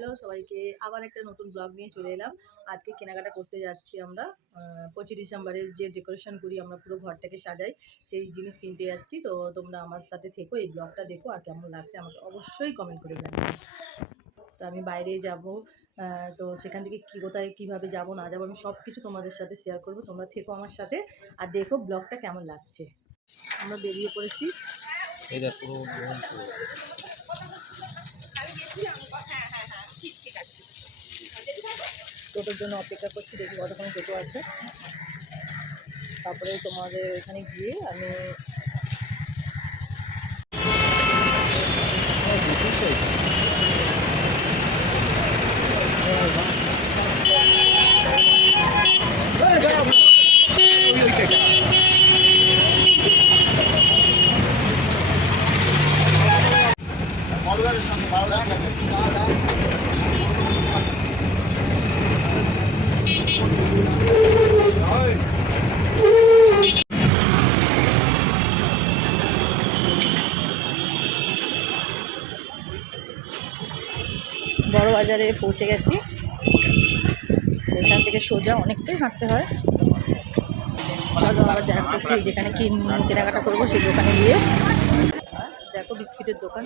Hello সবাইকে। আবার একটা নতুন ব্লগ নিয়ে চলে এলাম। আজকে কেনাকাটা করতে যাচ্ছি আমরা। পঁচিশ ডিসেম্বরের যে ডেকোরেশন করি আমরা পুরো ঘরটাকে সাজাই সেই জিনিস কিনতে যাচ্ছি। তো তোমরা আমার সাথে থেকো এই ব্লগটা দেখো আর কেমন লাগছে আমাকে অবশ্যই কমেন্ট করে জানাবে তো আমি বাইরে যাব। তো সেখান থেকে কী কোথায় কীভাবে যাব না যাব আমি সব কিছু তোমাদের সাথে শেয়ার করব। তোমরা থেকো আমার সাথে আর দেখো ব্লগটা কেমন লাগছে। আমরা বেরিয়ে পড়েছি। এই দেখ পুরো টোটোর জন্য অপেক্ষা করছি দেখি কতক্ষণ টোটো আছে। তারপরে তোমাদের এখানে গিয়ে আমি বড় পৌঁছে গেছি। এখান থেকে সোজা অনেকটাই হাঁটতে হয়। চলো আবার দেখা করছি যেখানে কি কেনাকাটা করব সেই দোকানে গিয়ে। দেখো বিস্কিটের দোকান।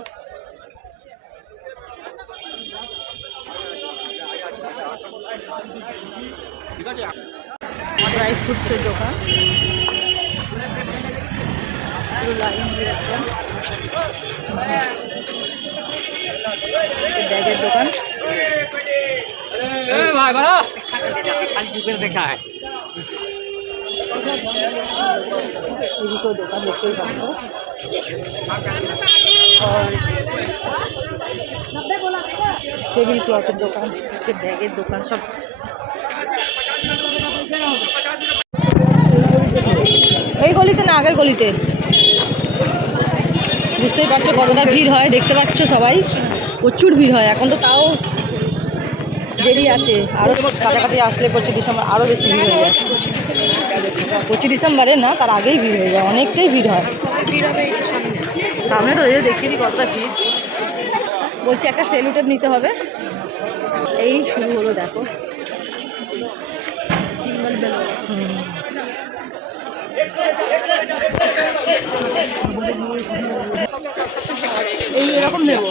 ড্রাই ফ্রুটসের দোকান। পুরো লাইন দিয়ে একদম ব্যাগের দোকান। এদিকেও দোকান দেখতেই পাচ্ছ। টেবিল ক্লথের দোকান ব্যাগের দোকান সব এই গলিতে না আগের গলিতে। বুঝতেই পারছ কতটা ভিড় হয় দেখতে পাচ্ছ সবাই। প্রচুর ভিড় হয় এখন তো তাও দেরি আছে। আরও কাছাকাছি আসলে পঁচিশ ডিসেম্বর আরও বেশি ভিড় হয়ে যায়। পঁচিশ ডিসেম্বরে না তার আগেই ভিড় হয়ে যায় অনেকটাই ভিড় হয়। সামনে তো এই দেখিয়ে দিই কতটা ভিড়। বলছি একটা সেলুটেপ নিতে হবে। এই শুরু হলো দেখো। এই এরকম নেব।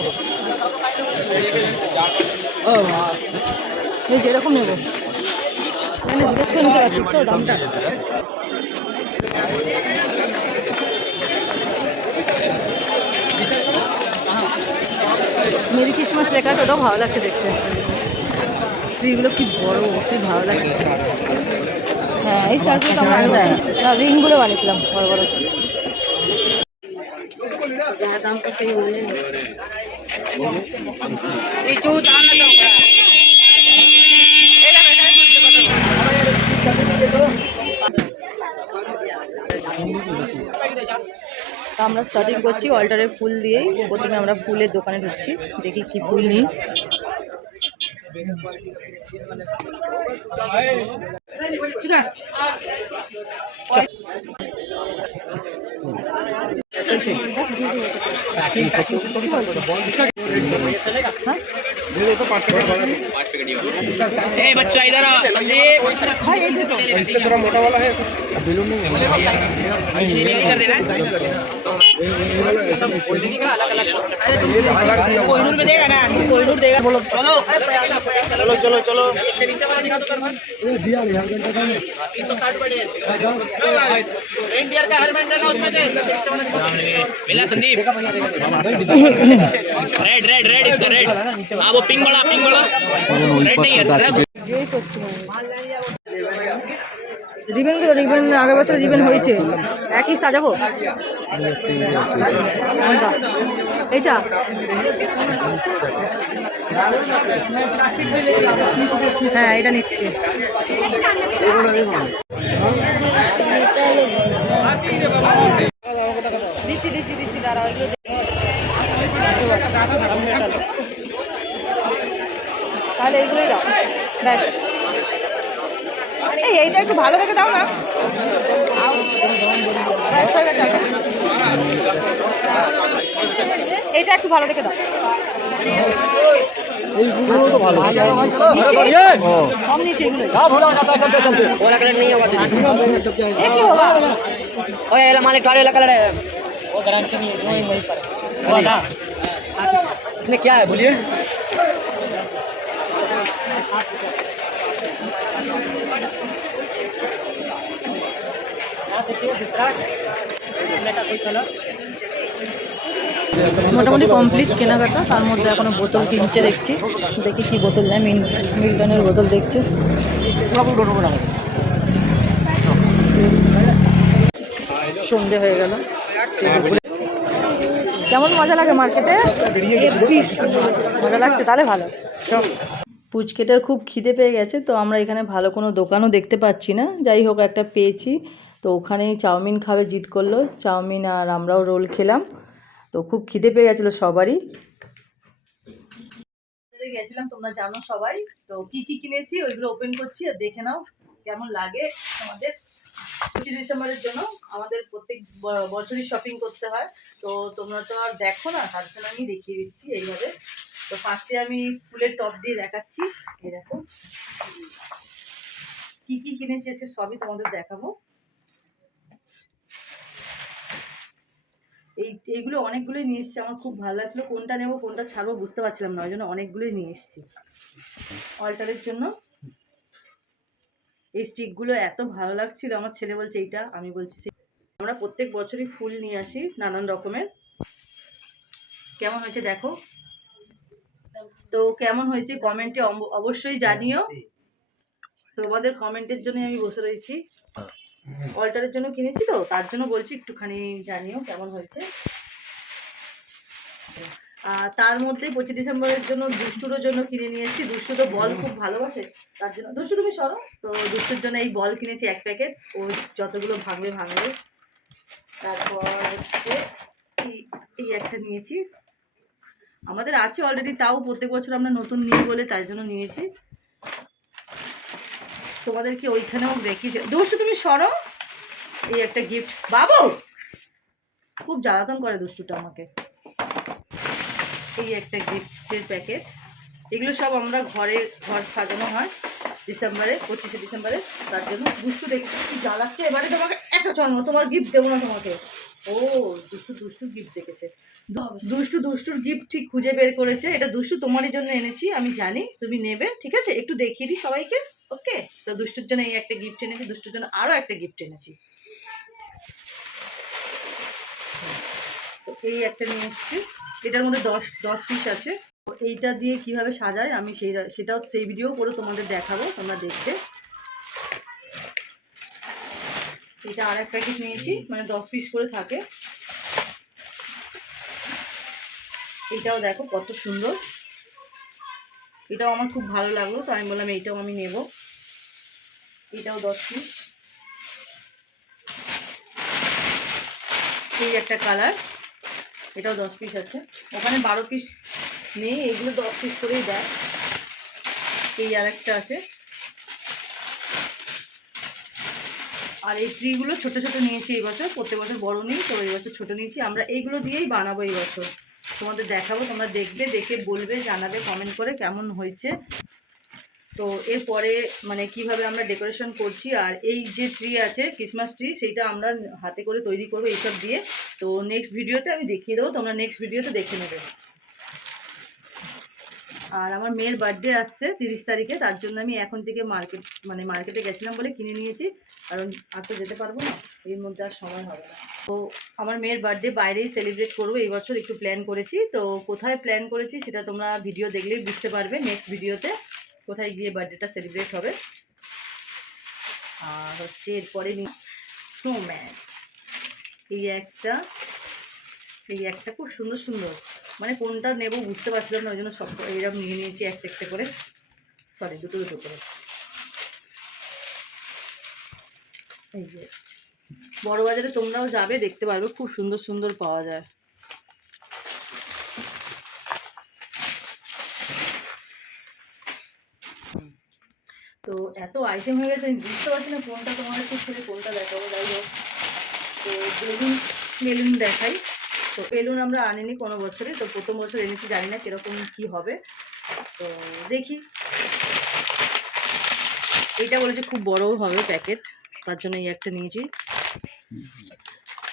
এই যেরকম নেব। মানে জিজ্ঞেস করে নিতে পারছিস তো দামটা। মেরি ক্রিসমাস লেখা আছে ওটাও ভালো লাগছে দেখতে। ট্রিগুলো কি বড় কি ভালো লাগছে। হ্যাঁ এই স্টারগুলো তো আমরা বানিয়েছি। না রিংগুলো বানিয়েছিলাম বড় বড়। আমরা স্টার্টিং করছি অল্টারের ফুল দিয়েই। প্রথমে আমরা ফুলের দোকানে ঢুকছি, দেখি কি ফুল নিই। ঠিক আছে दे दो तो पाँच पैकेट वाला पाँच पैकेट ये बच्चा इधर आ संदीप। इससे थोड़ा मोटा वाला है कुछ। बिलू नहीं कर देना। देगा ना चलो चलो चलो मिला संदीप। रेड रेड रेड इसका रेड हाँ वो पिंक वाला पिंक वाला। रेड नहीं है। করছি রিবেন আগের বছর রিবেন হয়েছে। একই সাজাবো? এইটা? হ্যাঁ এটা নিচ্ছি। তাহলে এইগুলোই দাও। ব্যাস। এই এইটা একটু ভালো দেখে দাও না হয়ে হয়ে। এইটা একটু ভালো দেখে দাও এইগুলো তো ভালো ও কম है इसमें क्या है बोलिए মোটামুটি কমপ্লিট কেনাকাটা তার মধ্যে এখনো বোতল কিনছে দেখছি দেখি কি বোতল নেয় মিন মিল্টনের বোতল দেখছি সন্ধে হয়ে গেল কেমন মজা লাগে মার্কেটে মজা লাগছে তাহলে ভালো পুচকেটার খুব খিদে পেয়ে গেছে, তো আমরা এখানে ভালো কোনো দোকানও দেখতে পাচ্ছি না। যাই হোক, একটা পেয়েছি। তো ওখানেই চাউমিন খাবে, জিদ করল। চাউমিন আর আমরাও রোল খেলাম। তো খুব খিদে পেয়ে গেছিল সবারই। গেছিলাম তোমরা জানো সবাই? তো কি কি কিনেছি ওইগুলো ওপেন করছি আর দেখে নাও কেমন লাগে আমাদের পঁচিশ ডিসেম্বরের জন্য আমাদের প্রত্যেক বছরই শপিং করতে হয়। তো তোমরা তো আর দেখো না, তার জন্য আমি দেখিয়ে দিচ্ছি এইভাবে। তো ফার্স্টে আমি ফুলের টপ দিয়ে দেখাচ্ছি। দেখো। কি কি কিনেছি আছে সবই তোমাদের দেখাবো। এই, এইগুলো অনেকগুলোই নিয়ে এসেছি। আমার খুব ভালো লাগছিল। কোনটা নেব, কোনটা ছাড়বো বুঝতে পারছিলাম না। ওই জন্য অনেকগুলোই নিয়ে এসেছি। অল্টারের জন্য। এই স্টিকগুলো এত ভালো লাগছিল। আমার ছেলে বলছে, এইটা? আমি বলছি আমরা প্রত্যেক বছরই ফুল নিয়ে আসি নানান রকমের। কেমন হয়েছে দেখো? তো কেমন হয়েছে কমেন্টে অবশ্যই জানিও। তোমাদের কমেন্টের জন্য আমি বসে রয়েছি। অল্টারের জন্য কিনেছি তো, তার জন্য বলছি একটুখানি জানিও কেমন হয়েছে। তার মধ্যে পঁচিশ ডিসেম্বরের জন্য দুষ্টুরও জন্য কিনে নিয়ে এসেছি দুষ্টু তো বল খুব ভালোবাসে, তার জন্য দুষ্টু তুমি সরো। তো দুষ্টুর জন্য এই বল কিনেছি এক প্যাকেট। ও যতগুলো ভাঙবে ভাঙবে। তারপর হচ্ছে এই একটা নিয়েছি। আমাদের আছে অলরেডি তাও প্রত্যেক বছর আমরা নতুন নিই বলে তাই জন্য নিয়েছি। তোমাদেরকে ওইখানেও দেখিয়েছি দুষ্টু, তুমি সরো। এই একটা গিফট বাবু! খুব জ্বালাতন করে দুষ্টুটা আমাকে। এই একটা গিফটের প্যাকেট এগুলো সব আমরা ঘরে, ঘর সাজানো হয়। ডিসেম্বরে, পঁচিশে ডিসেম্বরে, তার জন্য দুষ্টু দেখতে কি জ্বালাচ্ছে এবারে তোমাকে এত জন্ম তোমার গিফট দেবো না তোমাকে। ও, দুষ্টু দুষ্টু গিফট দেখেছে। দুষ্টু দুষ্টুর গিফট ঠিক খুঁজে বের করেছে। এটা দুষ্টু তোমারই জন্য এনেছি, আমি জানি, তুমি নেবে, ঠিক আছে? একটু দেখিয়ে দিই সবাইকে, ওকে? তো দুষ্টুর জন্য এই একটা গিফট এনেছি, দুষ্টুর জন্য আরও একটা গিফট এনেছি। তো এই একটা নিয়ে এসেছি। এটার মধ্যে দশ দশ পিস আছে। এইটা দিয়ে কীভাবে সাজায়, আমি সেই সেটাও সেই ভিডিও করে তোমাদের দেখাবো, তোমরা দেখতে এটা আর এক প্যাকেট নিয়েছি মানে দশ পিস করে থাকে। এটাও দেখো কত সুন্দর। এটাও আমার খুব ভালো লাগল, তো আমি বললাম এইটাও আমি নেব। এটাও দশ পিস এই একটা কালার এটাও দশ পিস আছে। ওখানে বারো পিস নেই এগুলো দশ পিস করেই দেয়। এই আর একটা আছে। আর এই ট্রিগুলো ছোট ছোট নিয়েছি এই বছর, প্রত্যেক বছর বড় নিই, তো এই বছর ছোট নিয়েছি। আমরা এইগুলো দিয়েই বানাবো এই বছর। তোমাদের দেখাবো, তোমরা দেখবে, দেখে বলবে, জানাবে কমেন্ট করে কেমন হয়েছে। তো এরপরে মানে কীভাবে আমরা ডেকোরেশন করছি, আর এই যে ট্রি আছে ক্রিসমাস ট্রি সেইটা আমরা হাতে করে তৈরি করব এইসব দিয়ে। তো নেক্সট ভিডিওতে আমি দেখিয়ে দেবো, তোমরা নেক্সট ভিডিওতে দেখে নেবে। আর আমার মেয়ের বার্থডে আসছে তিরিশ তারিখে, তার জন্য আমি এখন থেকে মার্কেট মানে মার্কেটে গেছিলাম বলে কিনে নিয়েছি। কারণ আর তো যেতে পারব না, এর মধ্যে আর সময় হবে না। তো আমার মেয়ের বার্থডে বাইরেই সেলিব্রেট করব, এই বছর একটু প্ল্যান করেছি। তো কোথায় প্ল্যান করেছি সেটা তোমরা ভিডিও দেখলেই বুঝতে পারবে নেক্সট ভিডিওতে কোথায় গিয়ে বার্থডেটা সেলিব্রেট হবে। আর হচ্ছে এরপরে স্নোম্যান এই একটা এই একটা খুব সুন্দর সুন্দর। মানে কোনটা নেব বুঝতে পারছিলাম না, ওই জন্য সব এইরকম নিয়ে নিয়েছি একটা একটা করে। সরি দুটো দুটো করে। এই যে বড় বাজারে তোমরাও যাবে, দেখতে পারবে, খুব সুন্দর সুন্দর পাওয়া যায়। তো এত আইটেম হয়ে গেছে, আমি বুঝতে পারছি না কোনটা তোমাদেরকে ছেড়ে কোনটা দেখাবো, যাই হোক। তো বেলুন বেলুন দেখাই। তো বেলুন আমরা আনিনি কোনো বছরে, তো প্রথম বছর এনেছি, জানি না কীরকম কী হবে। তো দেখি। এটা বলেছে খুব বড় হবে প্যাকেট, তার জন্য এই একটা নিয়েছি।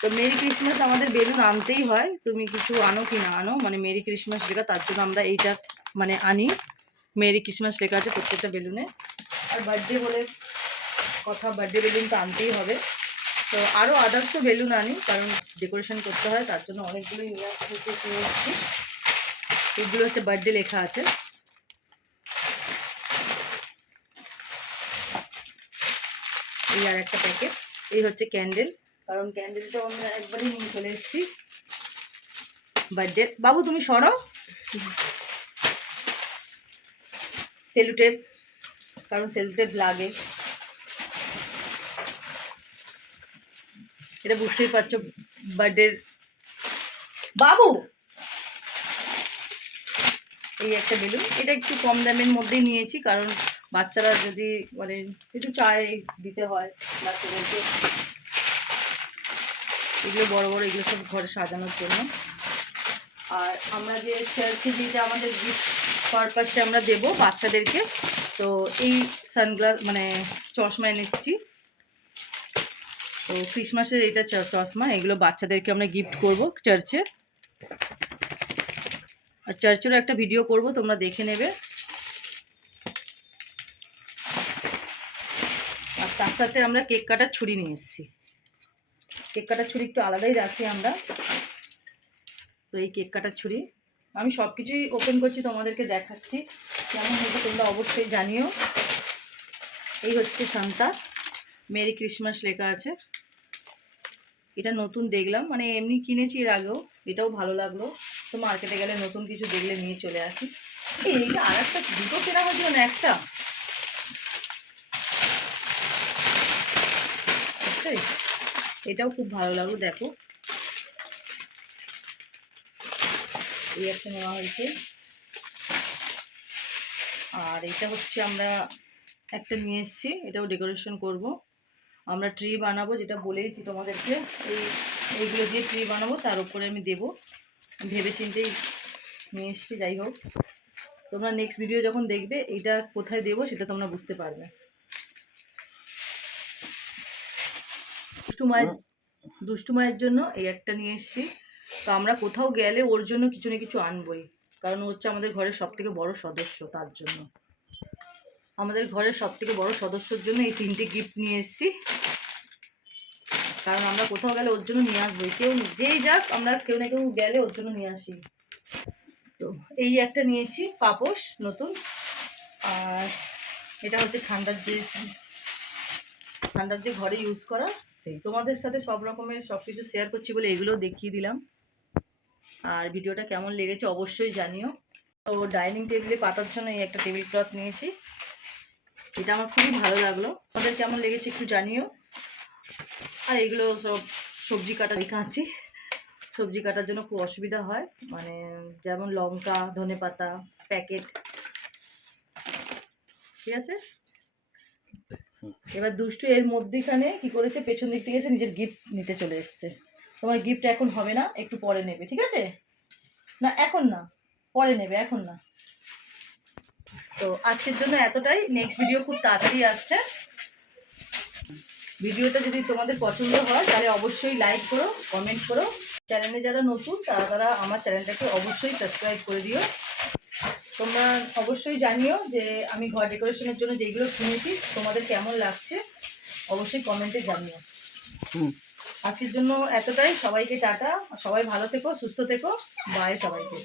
তো মেরি ক্রিসমাস আমাদের বেলুন আনতেই হয়, তুমি কিছু আনো কি না আনো মানে মেরি ক্রিসমাস লেখা তার জন্য আমরা এইটা মানে আনি। মেরি ক্রিসমাস লেখা আছে প্রত্যেকটা বেলুনে। আর বার্থডে বলে কথা বার্থডে বেলুন তো আনতেই হবে। তো আরও আদার্সও বেলুন আনি, কারণ ডেকোরেশন করতে হয়, তার জন্য এসেছি এগুলো হচ্ছে বার্থডে লেখা আছে। এই আর একটা প্যাকেট এই হচ্ছে ক্যান্ডেল কারণ ক্যান্ডেলটাও আমরা একবারই নিয়ে চলে এসেছি। বার্থডে বাবু, তুমি সরো সেলুটেপ কারণ সেলুটেপ লাগে। এটা বুঝতেই পারছ বার্থডের বাবু! এই একটা বেলুন। এটা একটু কম দামের মধ্যেই নিয়েছি, কারণ বাচ্চারা যদি মানে একটু চায় দিতে হয়, বাচ্চাদেরকে। এগুলো বড় বড়, এগুলো সব ঘরে সাজানোর জন্য। আর আমরা যে চার্চে যেটা আমাদের গিফট পারপাসে আমরা দেব বাচ্চাদেরকে, তো এই সানগ্লাস মানে চশমা এনেছি। তো ক্রিসমাসের এটা চশমা, এগুলো বাচ্চাদেরকে আমরা গিফট করব চার্চে আর চার্চেরও একটা ভিডিও করব, তোমরা দেখে নেবে। আর তার সাথে আমরা কেক কাটার ছুরি নিয়ে এসেছি। কেক কাটার ছুরি একটু আলাদাই রাখি আমরা। তো এই কেক কাটার ছুরি। আমি সব কিছুই ওপেন করছি, তোমাদেরকে দেখাচ্ছি। কেমন হয়েছে তোমরা অবশ্যই জানিও। এই হচ্ছে সান্তা। মেরি ক্রিসমাস লেখা আছে। এটা নতুন দেখলাম মানে এমনি কিনেছি এর আগেও, এটাও ভালো লাগল। তো মার্কেটে গেলে নতুন কিছু দেখলে নিয়ে চলে আসি। এইটা আর একটা দুটো কেনা হয়েছিল না একটা? বুঝলি? এটাও খুব ভালো লাগল, দেখো। এই একটা নেওয়া হয়েছে। আর এটা হচ্ছে আমরা একটা নিয়ে এসেছি, এটাও ডেকোরেশন করব। আমরা ট্রি বানাবো, যেটা বলেইছি তোমাদেরকে, এই, এইগুলো দিয়ে ট্রি বানাবো, তার উপরে আমি দেবো। ভেবে চিন্তেই নিয়ে এসেছি, যাই হোক। তোমরা নেক্সট ভিডিও যখন দেখবে, এইটা কোথায় দেবো সেটা তোমরা বুঝতে পারবে। দুষ্টু মায়ের দুষ্টু মায়ের জন্য এই একটা নিয়ে এসেছি। তো আমরা কোথাও গেলে ওর জন্য কিছু না কিছু আনবই। কারণ হচ্ছে আমাদের ঘরের সব থেকে বড় সদস্য, তার জন্য। আমাদের ঘরের সব থেকে বড় সদস্যর জন্য এই তিনটে গিফট নিয়ে এসেছি। কারণ আমরা কোথাও গেলে ওর জন্য নিয়ে আসবোই। কেউ যেই যাক, আমরা কেউ না কেউ গেলে ওর জন্য নিয়ে আসি। তো এই একটা নিয়েছি, পাপোশ, নতুন। আর এটা হচ্ছে ঠান্ডার যে ঠান্ডার যে ঘরে ইউজ করা, সেই। তোমাদের সাথে সব রকমের সব কিছু শেয়ার করছি বলে এগুলো দেখিয়ে দিলাম। আর ভিডিওটা কেমন লেগেছে অবশ্যই জানিও। তো ডাইনিং টেবিলে পাতার জন্য এই একটা টেবিল ক্লথ নিয়েছি। এটা আমার খুবই ভালো লাগল। তোমাদের কেমন লেগেছে একটু জানিও। আর এগুলো সব সবজি কাটা দেখাচ্ছি সবজি কাটার জন্য খুব অসুবিধা হয়। মানে যেমন লঙ্কা, ধনে পাতা, প্যাকেট। ঠিক আছে? এবার দুষ্টু এর মধ্যেখানে কি করেছে? পেছন দিক থেকে এসে নিজের গিফট নিতে চলে এসছে। তোমার গিফট এখন হবে না, একটু পরে নেবে, ঠিক আছে? না, এখন না। পরে নেবে, এখন না। তো আজকের জন্য এতটাই। নেক্সট ভিডিও খুব তাড়াতাড়ি আসছে। ভিডিওটা যদি তোমাদের পছন্দ হয় তাহলে অবশ্যই লাইক করো কমেন্ট করো। চ্যানেলে যারা নতুন তারা তারা আমার চ্যানেলটাকে অবশ্যই সাবস্ক্রাইব করে দিও। তোমরা অবশ্যই জানিও যে আমি ঘর ডেকোরেশনের জন্য যেগুলো কিনেছি তোমাদের কেমন লাগছে? অবশ্যই কমেন্টে জানিও। আজকের জন্য এতটাই। সবাইকে টাটা। সবাই ভালো থেকো সুস্থ থেকো। বাই সবাইকে।